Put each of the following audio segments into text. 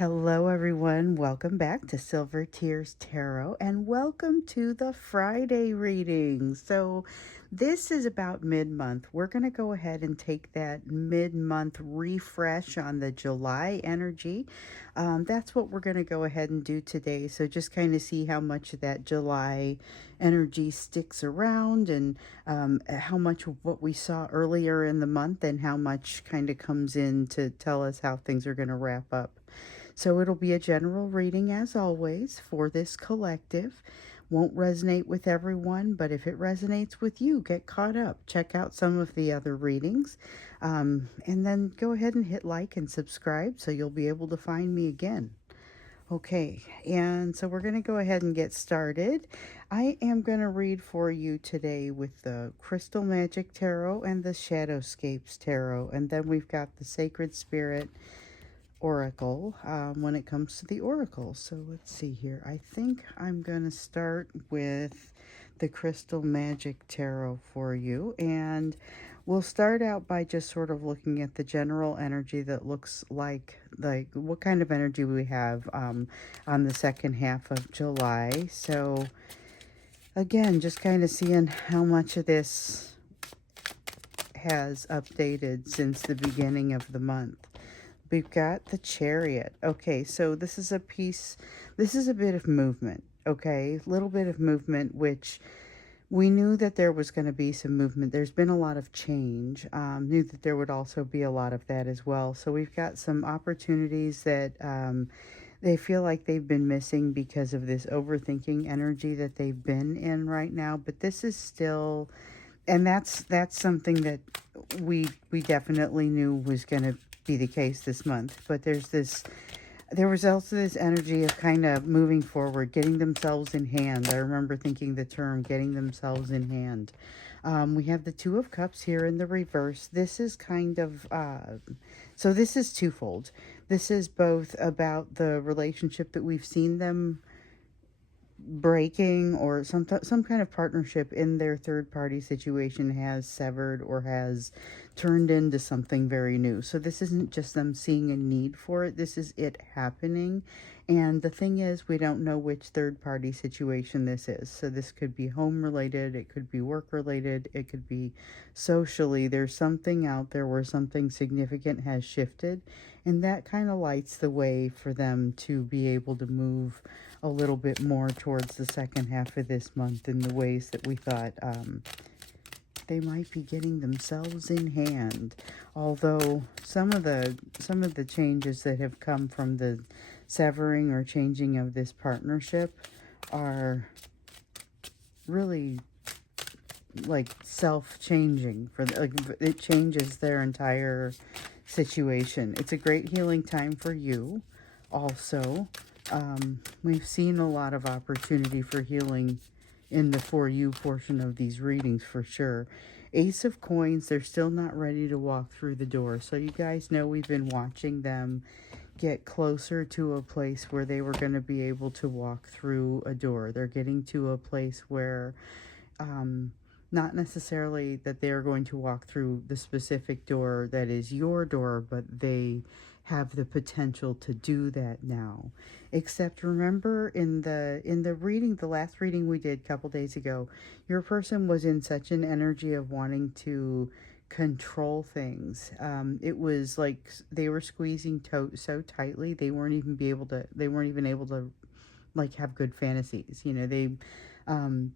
Hello, everyone. Welcome back to Silver Tears Tarot and welcome to the Friday reading. So, this is about mid month. We're going to go ahead and take that mid month refresh on the July energy. That's what we're going to go ahead and do today. So, just kind of see how much of that July energy sticks around and how much of what we saw earlier in the month and how much kind of comes in to tell us how things are going to wrap up. So it'll be a general reading as always for this collective. Won't resonate with everyone, but if it resonates with you, get caught up. Check out some of the other readings. And then go ahead and hit like and subscribe so you'll be able to find me again. Okay, and so we're going to go ahead and get started. I am going to read for you today with the Crystal Magic Tarot and the Shadowscapes Tarot. And then we've got the Sacred Spirit Oracle when it comes to the Oracle. So let's see here. I think I'm going to start with the Crystal Magic Tarot for you. And we'll start out by just sort of looking at the general energy that looks like what kind of energy we have on the second half of July. So again, just kind of seeing how much of this has updated since the beginning of the month. We've got the Chariot. Okay, so this is a bit of movement, okay? A little bit of movement, which we knew that there was going to be some movement. There's been a lot of change. Knew that there would also be a lot of that as well. So we've got some opportunities that they feel like they've been missing because of this overthinking energy that they've been in right now. But this is still, and that's something that we definitely knew was going to be the case this month. But there was also this energy of kind of moving forward, getting themselves in hand. I remember thinking the term getting themselves in hand. We have the Two of Cups here in the reverse. This is kind of so this is twofold. This is both about the relationship that we've seen them breaking, or some kind of partnership in their third party situation has severed or has turned into something very new. So this isn't just them seeing a need for it, this is it happening. And the thing is, we don't know which third party situation this is. So this could be home related, it could be work related, it could be socially. There's something out there where something significant has shifted, and that kind of lights the way for them to be able to move a little bit more towards the second half of this month in the ways that we thought they might be getting themselves in hand. Although some of the changes that have come from the severing or changing of this partnership are really like self-changing for like it changes their entire situation. It's a great healing time for you also. We've seen a lot of opportunity for healing in the for you portion of these readings for sure. Ace of Coins, they're still not ready to walk through the door. So you guys know we've been watching them get closer to a place where they were going to be able to walk through a door. They're getting to a place where not necessarily that they're going to walk through the specific door that is your door, but they have the potential to do that now. Except remember in the reading, the last reading we did a couple days ago, your person was in such an energy of wanting to control things. It was like they were squeezing so tightly they weren't even able to like have good fantasies. You know,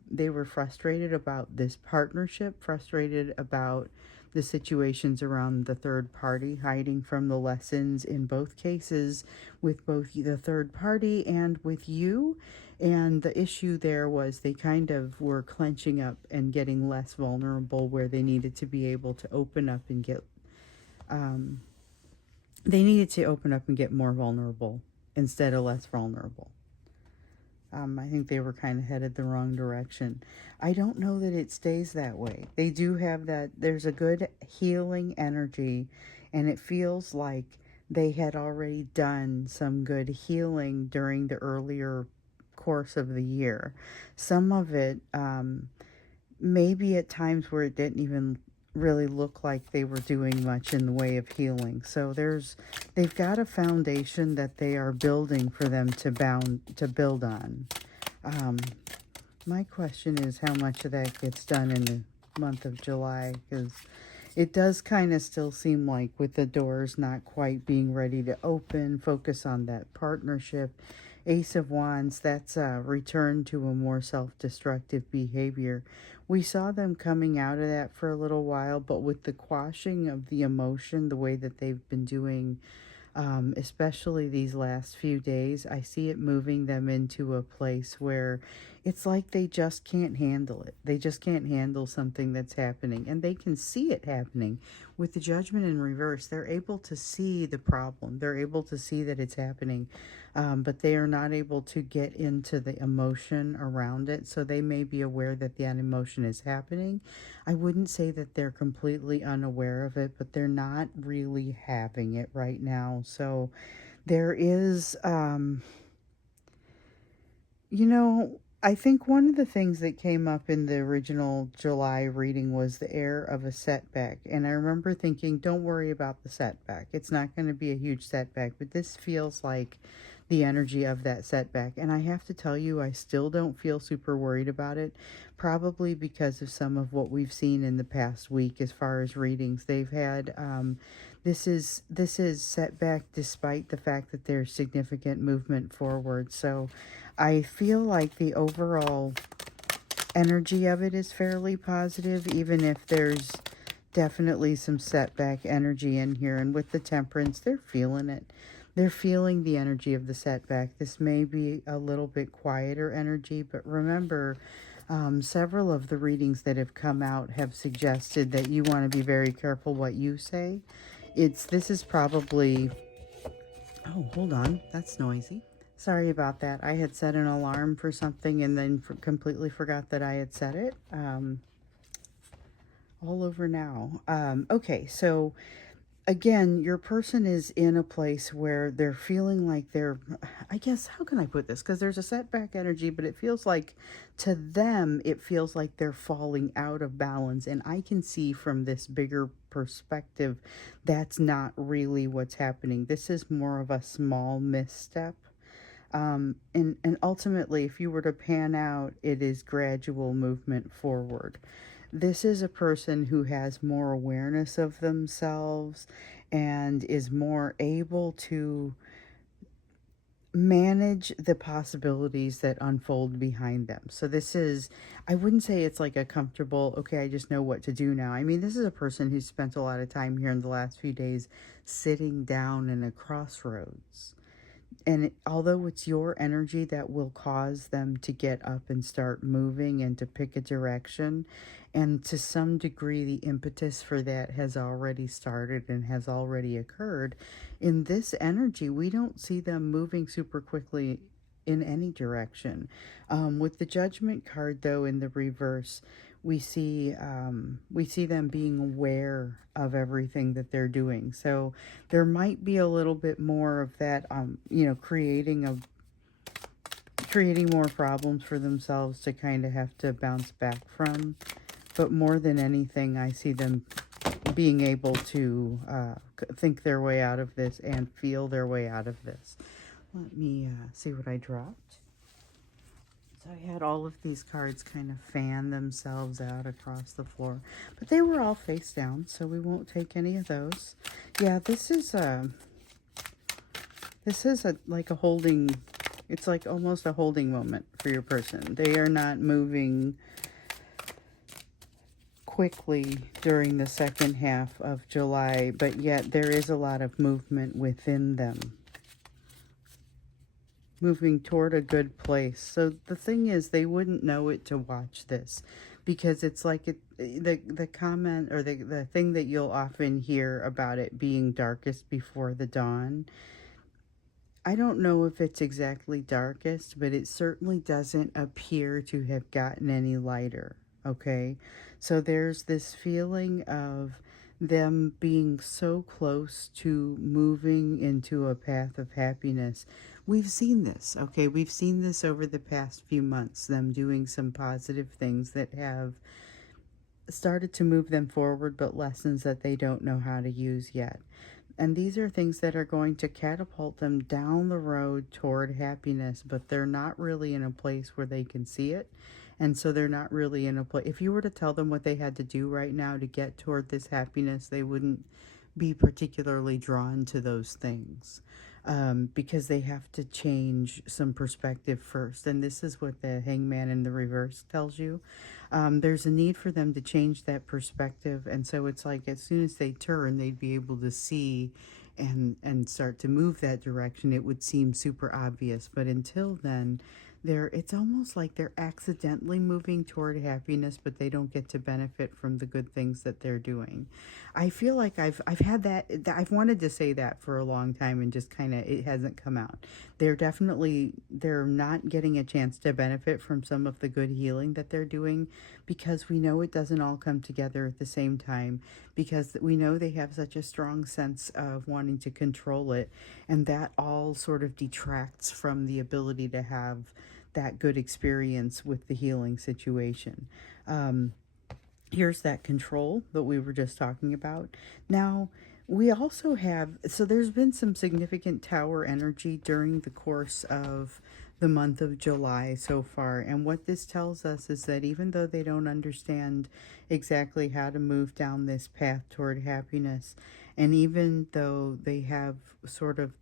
they were frustrated about this partnership, frustrated about the situations around the third party, hiding from the lessons in both cases with both the third party and with you. And the issue there was they kind of were clenching up and getting less vulnerable where they needed to be able to open up and get more vulnerable instead of less vulnerable. I think they were kind of headed the wrong direction. I don't know that it stays that way. They do have that, there's a good healing energy, and it feels like they had already done some good healing during the earlier course of the year. Some of it, maybe at times where it didn't even really look like they were doing much in the way of healing. So they've got a foundation that they are building for them to build on. Um, my question is how much of that gets done in the month of July, because it does kind of still seem like, with the doors not quite being ready to open, focus on that partnership. Ace of Wands, that's a return to a more self-destructive behavior. We saw them coming out of that for a little while, but with the quashing of the emotion, the way that they've been doing, especially these last few days, I see it moving them into a place where it's like they just can't handle it. They just can't handle something that's happening, and they can see it happening. With the Judgment in reverse, they're able to see the problem. They're able to see that it's happening, but they are not able to get into the emotion around it. So they may be aware that that emotion is happening. I wouldn't say that they're completely unaware of it, but they're not really having it right now. So there is, I think one of the things that came up in the original July reading was the air of a setback. And I remember thinking, don't worry about the setback. It's not going to be a huge setback, but this feels like the energy of that setback. And I have to tell you, I still don't feel super worried about it, probably because of some of what we've seen in the past week as far as readings. They've had, this is setback despite the fact that there's significant movement forward. So I feel like the overall energy of it is fairly positive, even if there's definitely some setback energy in here. And with the Temperance, they're feeling it. They're feeling the energy of the setback. This may be a little bit quieter energy, but remember, several of the readings that have come out have suggested that you want to be very careful what you say. This is probably, oh, hold on, that's noisy. Sorry about that. I had set an alarm for something and then completely forgot that I had set it. All over now. Okay, so again, your person is in a place where they're feeling like they're, I guess, how can I put this? Because there's a setback energy, but it feels like, to them, it feels like they're falling out of balance. And I can see from this bigger perspective, that's not really what's happening. This is more of a small misstep. And ultimately, if you were to pan out, it is gradual movement forward. This is a person who has more awareness of themselves and is more able to manage the possibilities that unfold behind them. So this is, I wouldn't say it's like a comfortable, okay, I just know what to do now. I mean, this is a person who spent a lot of time here in the last few days sitting down in a crossroads. And although it's your energy that will cause them to get up and start moving and to pick a direction, and to some degree the impetus for that has already started and has already occurred, in this energy we don't see them moving super quickly in any direction. With the Judgment card, though, in the reverse, we see them being aware of everything that they're doing. So there might be a little bit more of that, creating more problems for themselves to kind of have to bounce back from. But more than anything, I see them being able to think their way out of this and feel their way out of this. Let me see what I dropped. So I had all of these cards kind of fan themselves out across the floor, but they were all face down, so we won't take any of those. Yeah, this is like a holding, it's like almost a holding moment for your person. They are not moving quickly during the second half of July, but yet there is a lot of movement within them, moving toward a good place. So the thing is, they wouldn't know it to watch this, because it's like the comment, or the thing that you'll often hear about it being darkest before the dawn. I don't know if it's exactly darkest, but it certainly doesn't appear to have gotten any lighter. Okay, so there's this feeling of them being so close to moving into a path of happiness. We've seen this, okay? We've seen this over the past few months, them doing some positive things that have started to move them forward, but lessons that they don't know how to use yet. And these are things that are going to catapult them down the road toward happiness, but they're not really in a place where they can see it. And so they're not really in a place. If you were to tell them what they had to do right now to get toward this happiness, they wouldn't be particularly drawn to those things, because they have to change some perspective first. And this is what the hangman in the reverse tells you. There's a need for them to change that perspective. And so it's like as soon as they turn, they'd be able to see and start to move that direction. It would seem super obvious. But until then, it's almost like they're accidentally moving toward happiness, but they don't get to benefit from the good things that they're doing. I feel like I've had that. I've wanted to say that for a long time, and just kind of it hasn't come out. They're not getting a chance to benefit from some of the good healing that they're doing, because we know it doesn't all come together at the same time, because we know they have such a strong sense of wanting to control it, and that all sort of detracts from the ability to have that good experience with the healing situation. Here's that control that we were just talking about. Now, we also have, so there's been some significant tower energy during the course of the month of July so far. And what this tells us is that even though they don't understand exactly how to move down this path toward happiness, and even though they have sort of,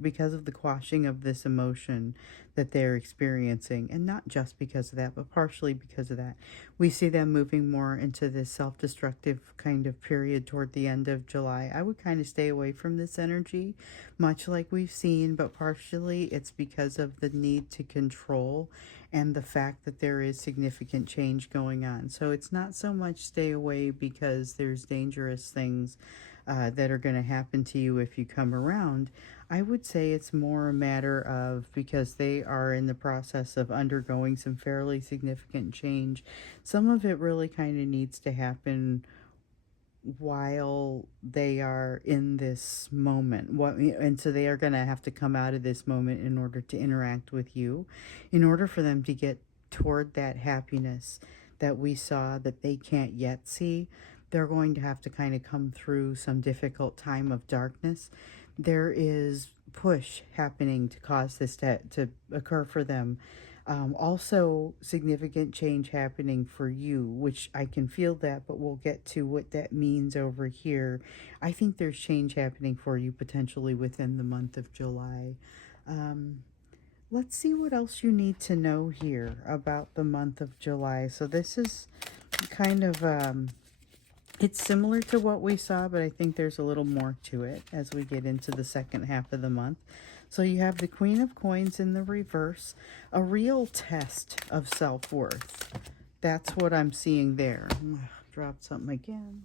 because of the quashing of this emotion that they're experiencing, and not just because of that, but partially because of that, we see them moving more into this self-destructive kind of period toward the end of July. I would kind of stay away from this energy, much like we've seen, but partially it's because of the need to control and the fact that there is significant change going on. So it's not so much stay away because there's dangerous things that are going to happen to you if you come around. I would say it's more a matter of, because they are in the process of undergoing some fairly significant change, some of it really kind of needs to happen while they are in this moment. And so they are going to have to come out of this moment in order to interact with you, in order for them to get toward that happiness that we saw that they can't yet see. They're going to have to kind of come through some difficult time of darkness. There is push happening to cause this to occur for them. Also, significant change happening for you, which I can feel that, but we'll get to what that means over here. I think there's change happening for you potentially within the month of July. Let's see what else you need to know here about the month of July. So this is kind of, it's similar to what we saw, but I think there's a little more to it as we get into the second half of the month. So you have the Queen of Coins in the reverse, a real test of self-worth. That's what I'm seeing there. Dropped something again.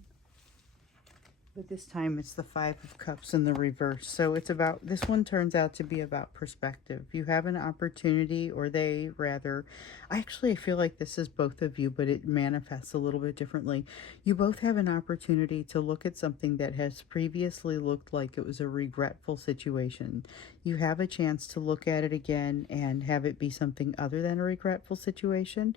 But this time it's the Five of Cups in the reverse. So it's about, this one turns out to be about perspective. You have an opportunity, or they rather, I feel like this is both of you, but it manifests a little bit differently. You both have an opportunity to look at something that has previously looked like it was a regretful situation. You have a chance to look at it again and have it be something other than a regretful situation.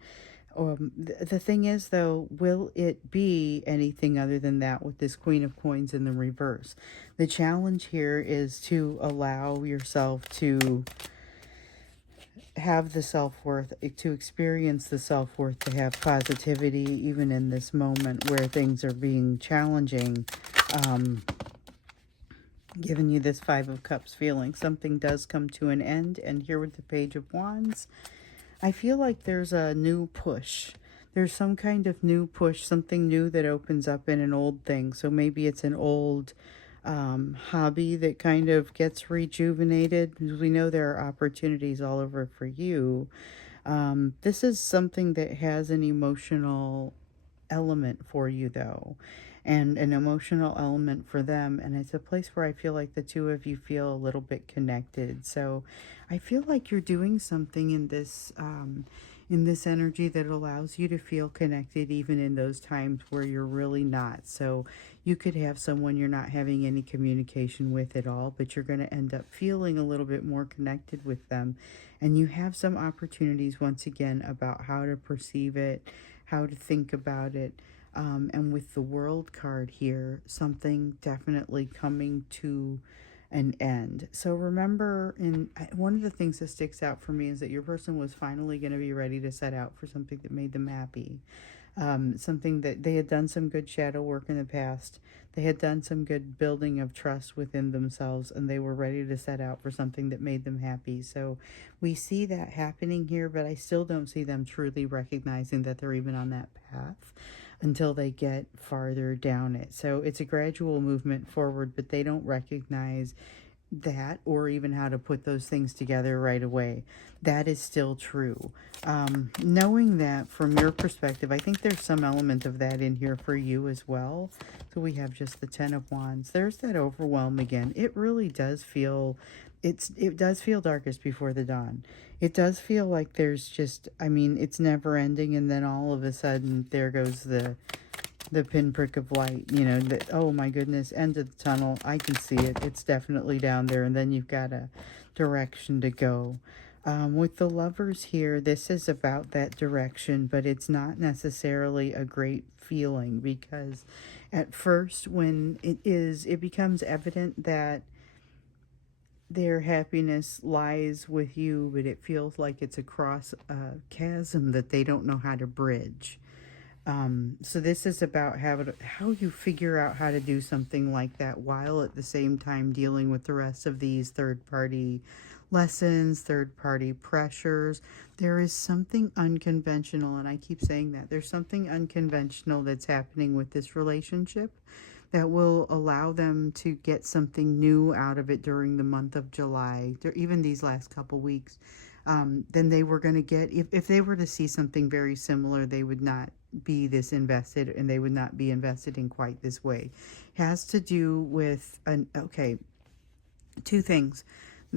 The thing is, though, will it be anything other than that with this Queen of Coins in the reverse? The challenge here is to allow yourself to have the self-worth, to experience the self-worth, to have positivity even in this moment where things are being challenging. Giving you this Five of Cups feeling. Something does come to an end, and here with the Page of Wands, I feel like there's a new push. There's some kind of new push, something new that opens up in an old thing. So maybe it's an old hobby that kind of gets rejuvenated. We know there are opportunities all over for you. This is something that has an emotional element for you, though, and an emotional element for them, and it's a place where I feel like the two of you feel a little bit connected. So I feel like you're doing something in this energy that allows you to feel connected even in those times where you're really not. So you could have someone you're not having any communication with at all, but you're going to end up feeling a little bit more connected with them, and you have some opportunities once again about how to perceive it, how to think about it. And with the World card here, something definitely coming to an end. So remember, one of the things that sticks out for me is that your person was finally going to be ready to set out for something that made them happy. Something that they had done some good shadow work in the past. They had done some good building of trust within themselves, and they were ready to set out for something that made them happy. So we see that happening here, but I still don't see them truly recognizing that they're even on that path until they get farther down it. So it's a gradual movement forward, but they don't recognize that or even how to put those things together right away. That is still true. Knowing that from your perspective, I think there's some element of that in here for you as well. So we have just the Ten of Wands. There's that overwhelm again. It really does feel, it does feel darkest before the dawn. It does feel like there's just, I mean, it's never ending, and then all of a sudden there goes the pinprick of light, you know, that, oh my goodness, end of the tunnel. I can see it. It's definitely down there. And then you've got a direction to go. With the Lovers here, this is about that direction, but it's not necessarily a great feeling, because at first when it becomes evident that their happiness lies with you, but it feels like it's across a chasm that they don't know how to bridge. So this is about how you figure out how to do something like that while at the same time dealing with the rest of these third-party lessons, third-party pressures. There is something unconventional, and I keep saying that. There's something unconventional that's happening with this relationship that will allow them to get something new out of it during the month of July, or even these last couple weeks. Then they were going to get, if they were to see something very similar, they would not be this invested, and they would not be invested in quite this way. Has to do with two things.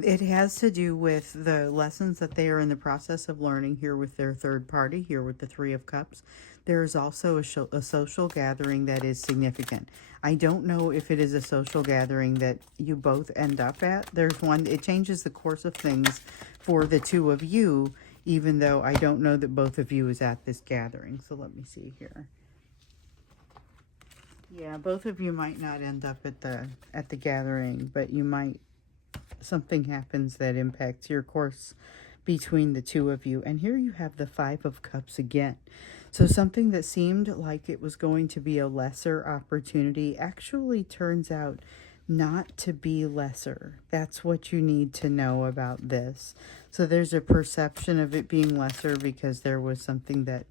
It has to do with the lessons that they are in the process of learning here with their third party, here with the Three of Cups. There is also a social gathering that is significant. I don't know if it is a social gathering that you both end up at. There's one, it changes the course of things for the two of you, even though I don't know that both of you is at this gathering. So let me see here. Yeah, both of you might not end up at the gathering, but you might, something happens that impacts your course between the two of you. And here you have the Five of Cups again. So something that seemed like it was going to be a lesser opportunity actually turns out not to be lesser. That's what you need to know about this. So there's a perception of it being lesser because there was something that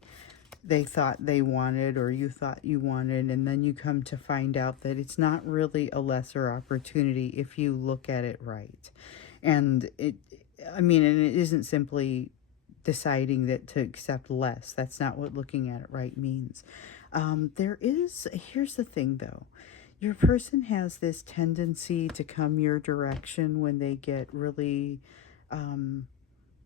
they thought they wanted, or you thought you wanted, and then you come to find out that it's not really a lesser opportunity if you look at it right. And and it isn't simply deciding that to accept less. That's not what looking at it right means. Here's the thing though. Your person has this tendency to come your direction when they get really,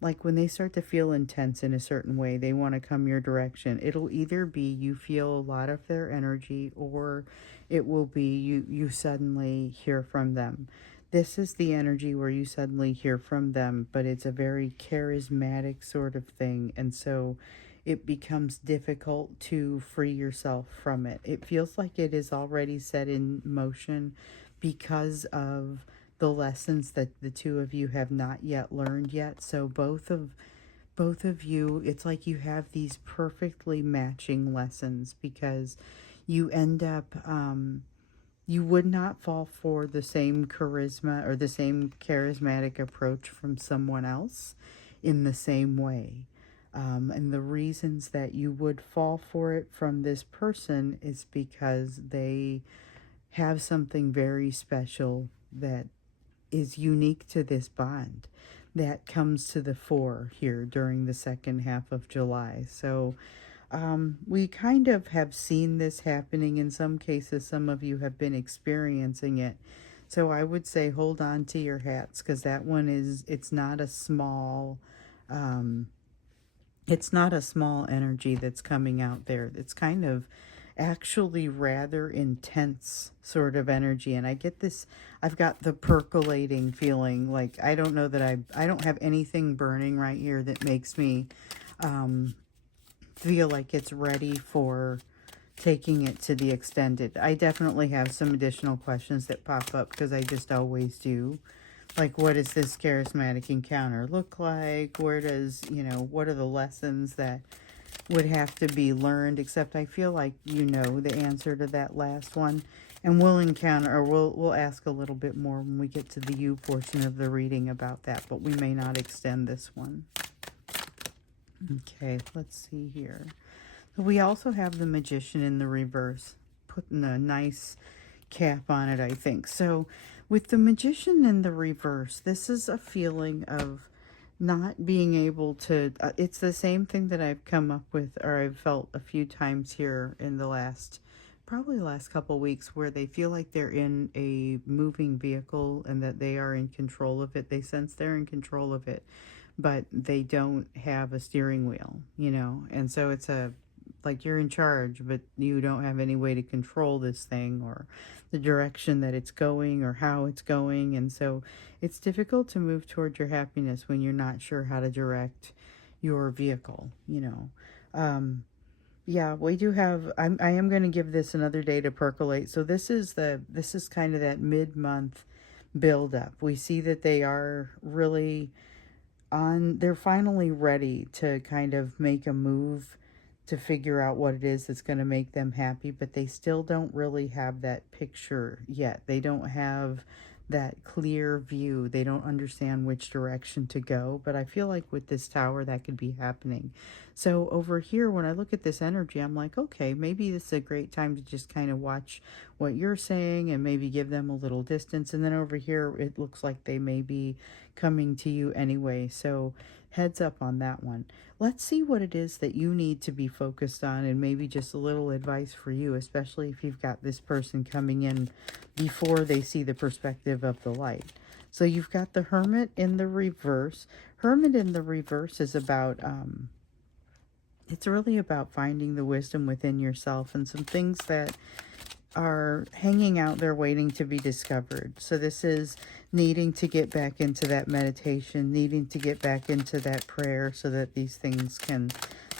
like when they start to feel intense in a certain way, they want to come your direction. It'll either be you feel a lot of their energy, or it will be you suddenly hear from them. This is the energy where you suddenly hear from them, but it's a very charismatic sort of thing. And so it becomes difficult to free yourself from it. It feels like it is already set in motion because of the lessons that the two of you have not yet learned yet. So both of you, it's like you have these perfectly matching lessons, because you end up, you would not fall for the same charisma or the same charismatic approach from someone else in the same way. And the reasons that you would fall for it from this person is because they have something very special that is unique to this bond that comes to the fore here during the second half of July. So we kind of have seen this happening in some cases. Some of you have been experiencing it. So I would say hold on to your hats, because that one it's not a small energy that's coming out there. It's kind of actually rather intense sort of energy. And I get this, I've got the percolating feeling. Like, I don't know that I don't have anything burning right here that makes me feel like it's ready for taking it to the extended. I definitely have some additional questions that pop up because I just always do. Like, what does this charismatic encounter look like? Where does, what are the lessons that would have to be learned? Except I feel like you know the answer to that last one. And we'll encounter, or we'll ask a little bit more when we get to the you portion of the reading about that, but we may not extend this one. Okay, let's see here. We also have the Magician in the reverse, putting a nice cap on it, I think. So with the Magician in the reverse, this is a feeling of not being able to, it's the same thing that I've come up with, or I've felt a few times here in the probably last couple weeks, where they feel like they're in a moving vehicle and that they are in control of it. They sense they're in control of it, but they don't have a steering wheel, and so it's like you're in charge, but you don't have any way to control this thing or the direction that it's going or how it's going. And so it's difficult to move toward your happiness when you're not sure how to direct your vehicle, Yeah, we do have, I am going to give this another day to percolate. So this is kind of that mid-month build-up. We see that they are really they're finally ready to kind of make a move to figure out what it is that's going to make them happy, but they still don't really have that picture yet. They don't have that clear view. They don't understand which direction to go, but I feel like with this tower that could be happening. So over here, when I look at this energy, I'm like, okay, maybe this is a great time to just kind of watch what you're saying and maybe give them a little distance. And then over here, it looks like they may be coming to you anyway. So heads up on that one. Let's see what it is that you need to be focused on, and maybe just a little advice for you, especially if you've got this person coming in before they see the perspective of the light. So you've got the Hermit in the reverse. Hermit in the reverse is about, it's really about finding the wisdom within yourself and some things that are hanging out there waiting to be discovered. So this is needing to get back into that meditation, needing to get back into that prayer so that these things can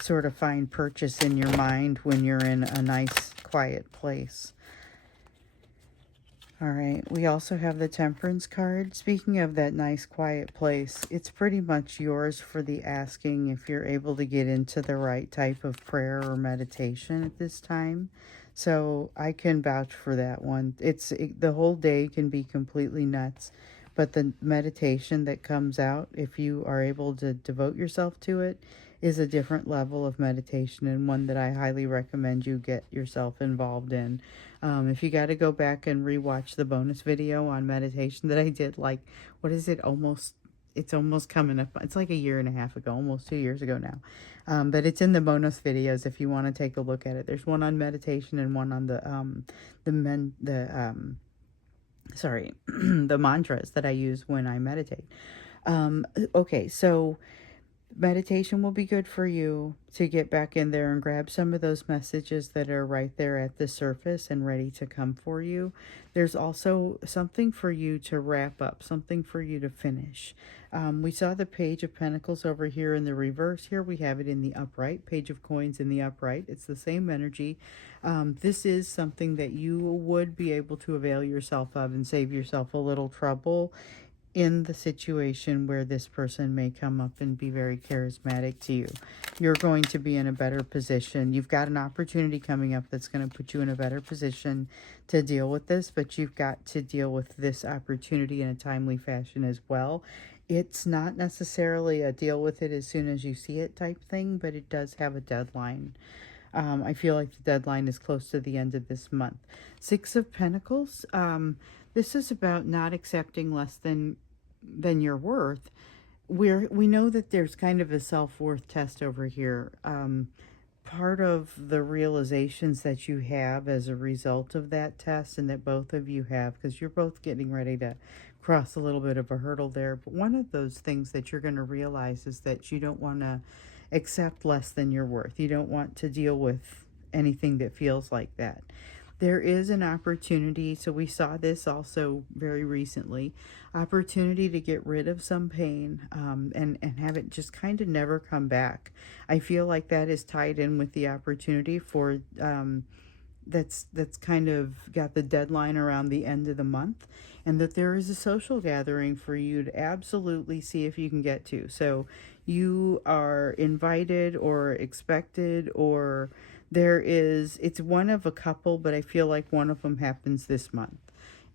sort of find purchase in your mind when you're in a nice quiet place. All right, we also have the Temperance card. Speaking of that nice quiet place, it's pretty much yours for the asking if you're able to get into the right type of prayer or meditation at this time. So I can vouch for that one. The whole day can be completely nuts, but the meditation that comes out, if you are able to devote yourself to it, is a different level of meditation, and one that I highly recommend you get yourself involved in. If you got to go back and rewatch the bonus video on meditation that I did, like, what is it? It's almost coming up. It's like a year and a half ago, almost 2 years ago now. But it's in the bonus videos if you want to take a look at it. There's one on meditation and one on the mantras that I use when I meditate. Okay, so meditation will be good for you to get back in there and grab some of those messages that are right there at the surface and ready to come for you. There's also something for you to wrap up, something for you to finish. We saw the Page of Pentacles over here in the reverse. Here we have it in the upright, Page of Coins in the upright. It's the same energy. This is something that you would be able to avail yourself of and save yourself a little trouble in the situation where this person may come up and be very charismatic to you. You're going to be in a better position. You've got an opportunity coming up that's going to put you in a better position to deal with this, but you've got to deal with this opportunity in a timely fashion as well. It's not necessarily a deal with it as soon as you see it type thing, but it does have a deadline. I feel like the deadline is close to the end of this month. Six of Pentacles. This is about not accepting less than your worth. We know that there's kind of a self-worth test over here. Part of the realizations that you have as a result of that test, and that both of you have, because you're both getting ready to cross a little bit of a hurdle there. But one of those things that you're going to realize is that you don't want to accept less than your worth. You don't want to deal with anything that feels like that. There is an opportunity, so we saw this also very recently, opportunity to get rid of some pain and have it just kind of never come back. I feel like that is tied in with the opportunity for that's kind of got the deadline around the end of the month, and that there is a social gathering for you to absolutely see if you can get to. So you are invited or expected, or it's one of a couple, but I feel like one of them happens this month,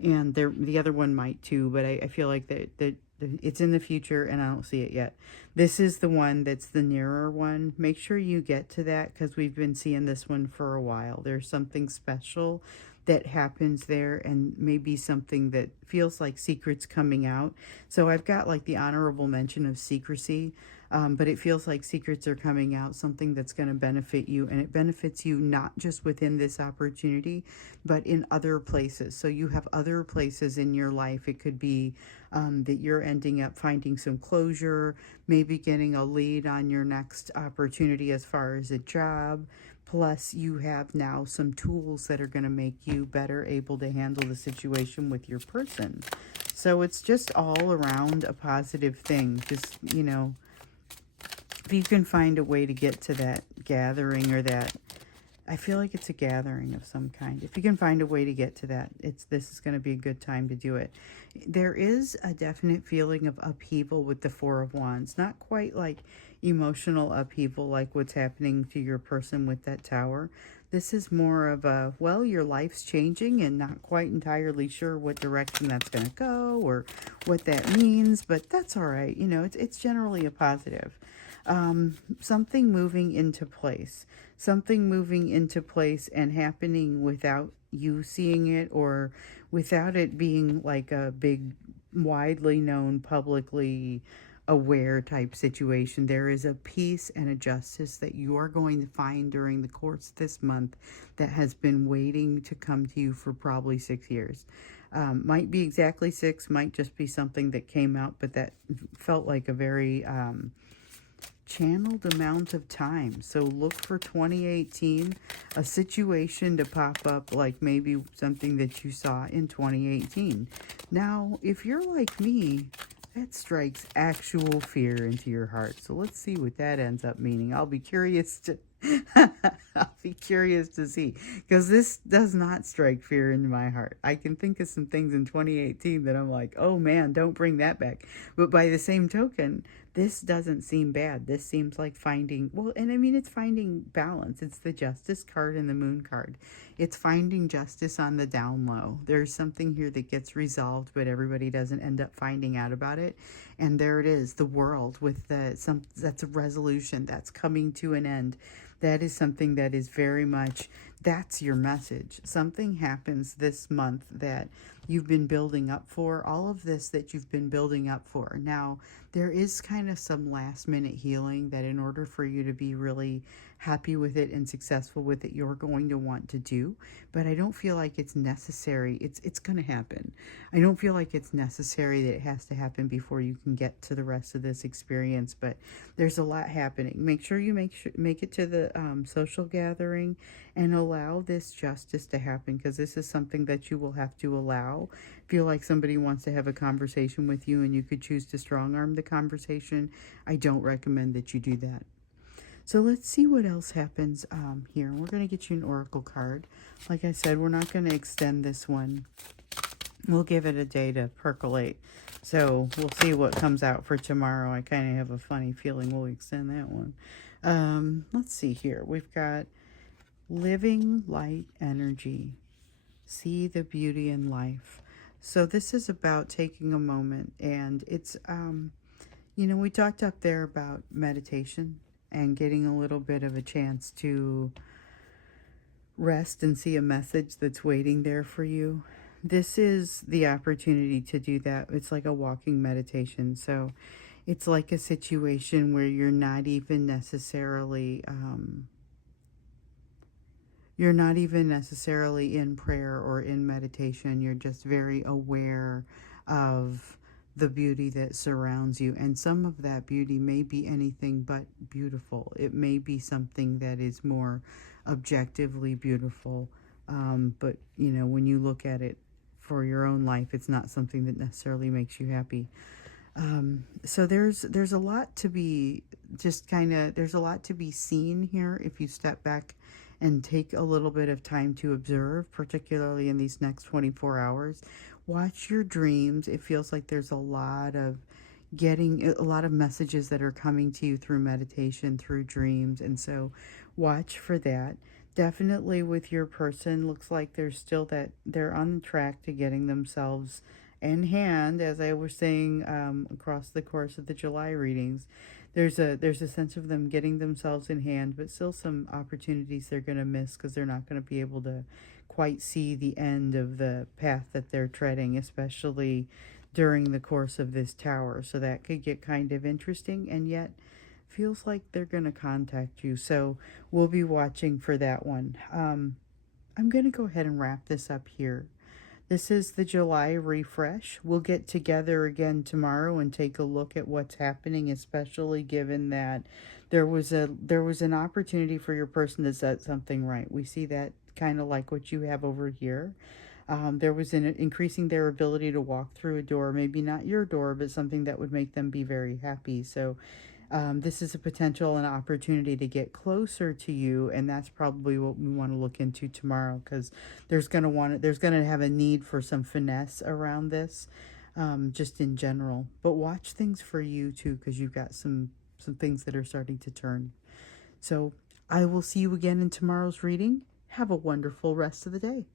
and the other one might too, but I feel like that it's in the future and I don't see it yet. This is the one that's the nearer one. Make sure you get to that, because we've been seeing this one for a while. There's something special that happens there, and maybe something that feels like secrets coming out. So I've got like the honorable mention of secrecy, but it feels like secrets are coming out, something that's going to benefit you, and it benefits you not just within this opportunity, but in other places. So you have other places in your life. It could be that you're ending up finding some closure, maybe getting a lead on your next opportunity as far as a job. Plus, you have now some tools that are going to make you better able to handle the situation with your person. So it's just all around a positive thing. Just, if you can find a way to get to that gathering, or that, I feel like it's a gathering of some kind. If you can find a way to get to that, this is going to be a good time to do it. There is a definite feeling of upheaval with the Four of Wands. Not quite like emotional upheaval like what's happening to your person with that Tower. This is more of a, well, your life's changing and not quite entirely sure what direction that's going to go or what that means, but that's all right. It's generally a positive. Something moving into place. Something moving into place and happening without you seeing it, or without it being like a big, widely known, publicly aware type situation. There is a peace and a justice that you are going to find during the course of this month that has been waiting to come to you for probably 6 years. Might be exactly 6, might just be something that came out, but that felt like a very channeled amount of time. So look for 2018, a situation to pop up, like maybe something that you saw in 2018. Now, if you're like me, that strikes actual fear into your heart. So let's see what that ends up meaning. I'll be curious to I'll be curious to see, because this does not strike fear into my heart. I can think of some things in 2018 that I'm like, oh man, don't bring that back. But by the same token, this doesn't seem bad. This seems like finding, well, and I mean, it's finding balance. It's the Justice card and the Moon card. It's finding justice on the down low. There's something here that gets resolved, but everybody doesn't end up finding out about it. And there it is, the World, with that's a resolution that's coming to an end. That is something that is very much, that's your message. Something happens this month that you've been building up for, all of this that you've been building up for. Now, there is kind of some last minute healing that, in order for you to be really happy with it and successful with it, you're going to want to do. But I don't feel like it's necessary. It's going to happen. I don't feel like it's necessary that it has to happen before you can get to the rest of this experience. But there's a lot happening. Make sure you make it to the social gathering, and allow this justice to happen, because this is something that you will have to allow. Feel like somebody wants to have a conversation with you and you could choose to strong arm the conversation. I don't recommend that you do that. So let's see what else happens here. We're going to get you an oracle card. Like I said, we're not going to extend this one. We'll give it a day to percolate. So we'll see what comes out for tomorrow. I kind of have a funny feeling we'll extend that one. Let's see here. We've got living light energy. See the beauty in life. So this is about taking a moment, and it's, we talked up there about meditation and getting a little bit of a chance to rest and see a message that's waiting there for you. This is the opportunity to do that. It's like a walking meditation. So it's like a situation where you're not even necessarily in prayer or in meditation. You're just very aware of the beauty that surrounds you. And some of that beauty may be anything but beautiful. It may be something that is more objectively beautiful. But, when you look at it for your own life, it's not something that necessarily makes you happy. So there's a lot to be there's a lot to be seen here if you step back and take a little bit of time to observe, particularly in these next 24 hours. Watch your dreams. It feels like there's a lot of messages that are coming to you through meditation, through dreams, and so watch for that. Definitely with your person, looks like there's still that they're on track to getting themselves in hand, as I was saying, across the course of the July readings. There's a sense of them getting themselves in hand, but still some opportunities they're going to miss because they're not going to be able to quite see the end of the path that they're treading, especially during the course of this tower. So that could get kind of interesting, and yet feels like they're going to contact you. So we'll be watching for that one. I'm going to go ahead and wrap this up here. This is the July refresh. We'll get together again tomorrow and take a look at what's happening, especially given that there was an opportunity for your person to set something right. We see that kind of like what you have over here. There was an increasing their ability to walk through a door, maybe not your door, but something that would make them be very happy. So this is a potential and opportunity to get closer to you, and that's probably what we want to look into tomorrow, because there's going to have a need for some finesse around this, just in general. But watch things for you too, because you've got some things that are starting to turn. So I will see you again in tomorrow's reading. Have a wonderful rest of the day.